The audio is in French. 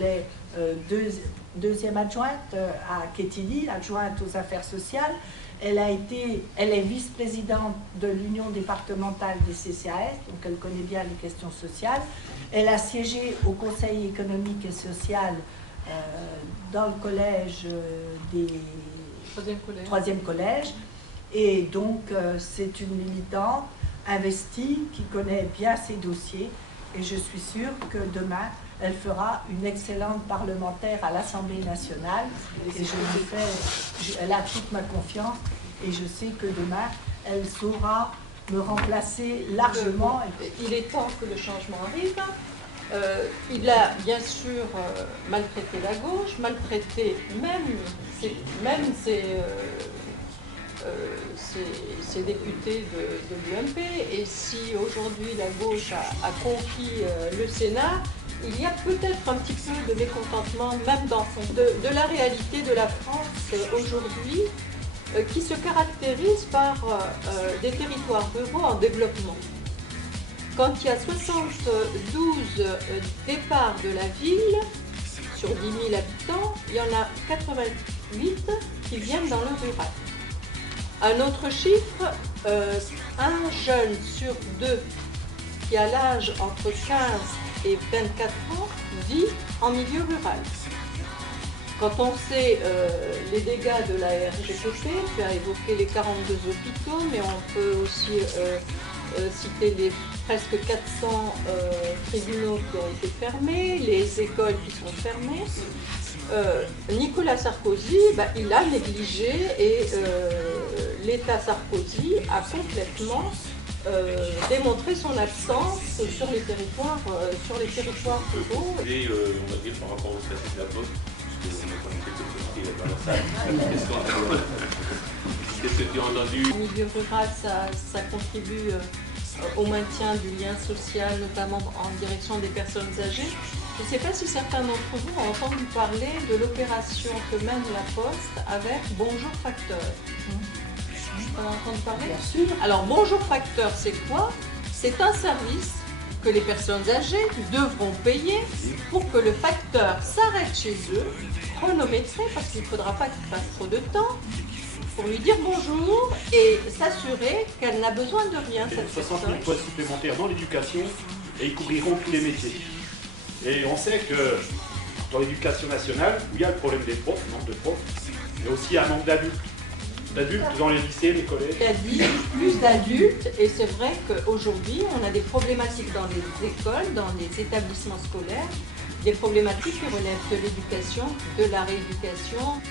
Elle est deuxième adjointe à Quetigny, adjointe aux affaires sociales. Elle est vice-présidente de l'Union départementale des CCAS, donc elle connaît bien les questions sociales. Elle a siégé au Conseil économique et social dans le collège des troisième collège. Et donc c'est une militante investie qui connaît bien ses dossiers. Et je suis sûre que demain, elle fera une excellente parlementaire à l'Assemblée nationale. Et elle a toute ma confiance. Et je sais que demain, elle saura me remplacer largement. Il est temps que le changement arrive. Il a bien sûr maltraité la gauche, maltraité même ses députés de l'UMP. Et si aujourd'hui la gauche a conquis le Sénat, il y a peut-être un petit peu de mécontentement, même de la réalité de la France aujourd'hui, qui se caractérise par des territoires ruraux en développement. Quand il y a 72 départs de la ville, sur 10 000 habitants, il y en a 88 qui viennent dans le rural. Un autre chiffre, un jeune sur deux qui a l'âge entre 15 et 24 ans vit en milieu rural. Quand on sait les dégâts de la RGPP, tu as évoqué les 42 hôpitaux, mais on peut aussi citer les presque 400 tribunaux qui ont été fermés, les écoles qui sont fermées. Nicolas Sarkozy, il a négligé et l'État Sarkozy a complètement démontré son absence sur les territoires ruraux. Et on va dire par rapport au statut de la Poste, puisque on est connecté dans la salle, qu'est-ce que tu as entendu? Au milieu rural, ça contribue au maintien du lien social, notamment en direction des personnes âgées. Je ne sais pas si certains d'entre vous ont entendu parler de l'opération que mène la Poste avec Bonjour Facteur. Vous avez entendu parler? Bien sûr. Alors Bonjour Facteur, c'est quoi? C'est un service que les personnes âgées devront payer pour que le facteur s'arrête chez eux, chronométré, parce qu'il ne faudra pas qu'il passe trop de temps, pour lui dire bonjour et s'assurer qu'elle n'a besoin de rien, cette 60 personne. 000 postes supplémentaires dans l'éducation et ils couvriront tous les métiers. Et on sait que dans l'éducation nationale, où il y a le problème des profs, le manque de profs, il y a aussi un manque d'adultes dans les lycées, les collèges. Il y a dit plus d'adultes et c'est vrai qu'aujourd'hui on a des problématiques dans les écoles, dans les établissements scolaires, des problématiques qui relèvent de l'éducation, de la rééducation.